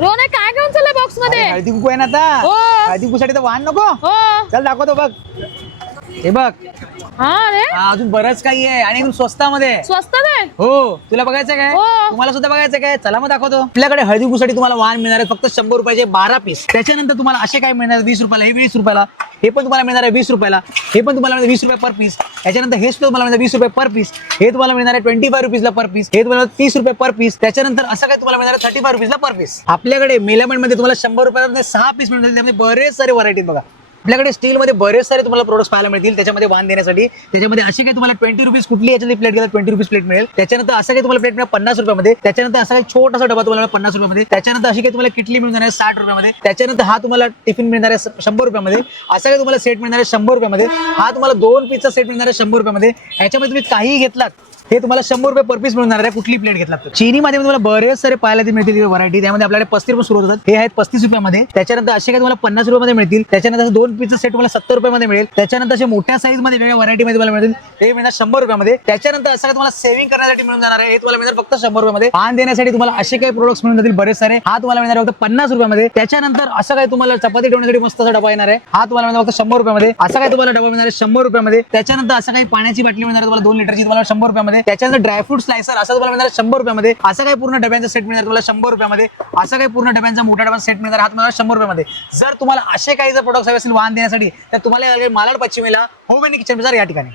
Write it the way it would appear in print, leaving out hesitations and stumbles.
रोहन काय घेऊन चालला बॉक्स मध्ये? हळदी कुंकू आहे ना आता. हो. हळदी कुंकूसाठी तर वाहन नको. हो. चल दाखवतो बघ. हे बघ. हा रे, अजून बरंच काही आहे आणि एकदम स्वस्तामध्ये. स्वस्त आहे. हो, तुला बघायचं काय? हो. तुम्हाला सुद्धा बघायचं काय? चला मग दाखवतो. आपल्याकडे हळदी कुंकूसाठी तुम्हाला वाहन मिळणार आहे फक्त 100 रुपयाचे 12 पीस. त्याच्यानंतर तुम्हाला असे काय मिळणार 20 रुपयाला, हे 20 रुपयाला, हे पण तुम्हाला मिळणार आहे 20 रुपयाला, हे पण तुम्हाला मिळणार 20 रुपये पर पीस. त्याच्यानंतर हे सुद्धा तुम्हाला मिळणार 20 रुपये पर पीस, हे तुम्हाला मिळणार आहे 25 रुपीजला पर पीस, हे तुम्हाला 30 रुपये पर पीस. त्याच्यानंतर असं काय तुम्हाला मिळणार आहे 35 रुपीजला पर पीस. आपल्याकडे मेलामेंट मध्ये तुम्हाला 100 रुपयाला 6 पीस मिळणार, त्यामध्ये बरेच सारे व्हरायटी बघा. आपल्याकडे स्टील मध्ये बरेच सारे तुम्हाला प्रोडक्ट्स पाहायला मिळतील त्याच्यामध्ये वाहन देण्यासाठी. त्याच्यामध्ये असे काही तुम्हाला 20 रुपीज कुठली याच्यातली प्लेट घ्यायला 20 रुपीज प्लेट मिळेल. त्याच्यानंतर असं काही तुम्हाला प्लेट मिळेल 50 रुपयामध्ये. त्याच्यानंतर असा काही छोटासा डबा तुम्हाला 50 रुपयामध्ये. त्याच्यानंतर अशी काही तुम्हाला किटली मिळणार आहे 60 रुपयामध्ये. त्याच्यानंतर हा तुम्हाला टिफिन मिळणार आहे 100 रुपयामध्ये. असा काही तुम्हाला सेट मिळणार आहे 100 रुपयामध्ये. हा तुम्हाला 2 पीसचा सेट मिळणार आहे 100 रुपयामध्ये. ह्याच्यामध्ये तुम्ही काही घेतलात हे तुम्हाला 100 रुपये पर पीस मिळणार आहे कुठली प्लेट घेतला तर. चीनी मध्ये तुम्हाला बरेच सारे पाहायला मिळतील व्हरायटी. त्यामध्ये आपल्याकडे 35 रुपये सुरू होतात, हे आहेत 35 रुपयामध्ये. त्याच्यानंतर असे काही तुम्हाला 50 रुपयामध्ये मिळतील. त्याच्यानंतर 2 पीसचा सेट तुम्हाला 70 रुपयामध्ये मिळेल. त्याच्यानंतर असे मोठ्या साईज मध्ये वेगळ्या व्हरायटी मध्ये तुम्हाला मिळतील, हे मिळणार 100 रुपयामध्ये. त्याच्यानंतर असं काही तुम्हाला सेव्हिंग करण्यासाठी मिळून जाणार आहे, हे तुम्हाला मिळणार फक्त 100 रुपयामध्ये. पान देण्यासाठी तुम्हाला असे काही प्रोडक्ट्स मिळून जातील बरेच सारे, हा तुम्हाला मिळणार फक्त 50 रुपयामध्ये. त्याच्यानंतर असं काही तुम्हाला चपाती ठेवण्यासाठी मस्त असा डबा येणार आहे, हा तुम्हाला मिळणार फक्त 100 रुपयामध्ये. असा काही तुम्हाला डबा मिळणार आहे 100 रुपयामध्ये. त्याच्यानंतर असं काही पाण्याची बाटली मिळणार तुम्हाला 2 लिटरची तुम्हाला 100 रुपयामध्ये. त्याच्यानंतर ड्रायफ्रूट स्लायसर असं तुम्हाला मिळणार 100 रुपयामध्ये. असं काही पूर्ण डब्यांचा सेट मिळणार तुम्हाला 100 रुपयामध्ये. असं काही पूर्ण डब्यांचा मोठा डबा सेट मिळणार, हा तुम्हाला 100 रुपयामध्ये. जर तुम्हाला असे काही जर प्रोडक्ट्स हवे असेल वाहन देण्यासाठी तर तुम्हाला मालाड पश्चिमेला होम आणि किचन बाजार या ठिकाणी.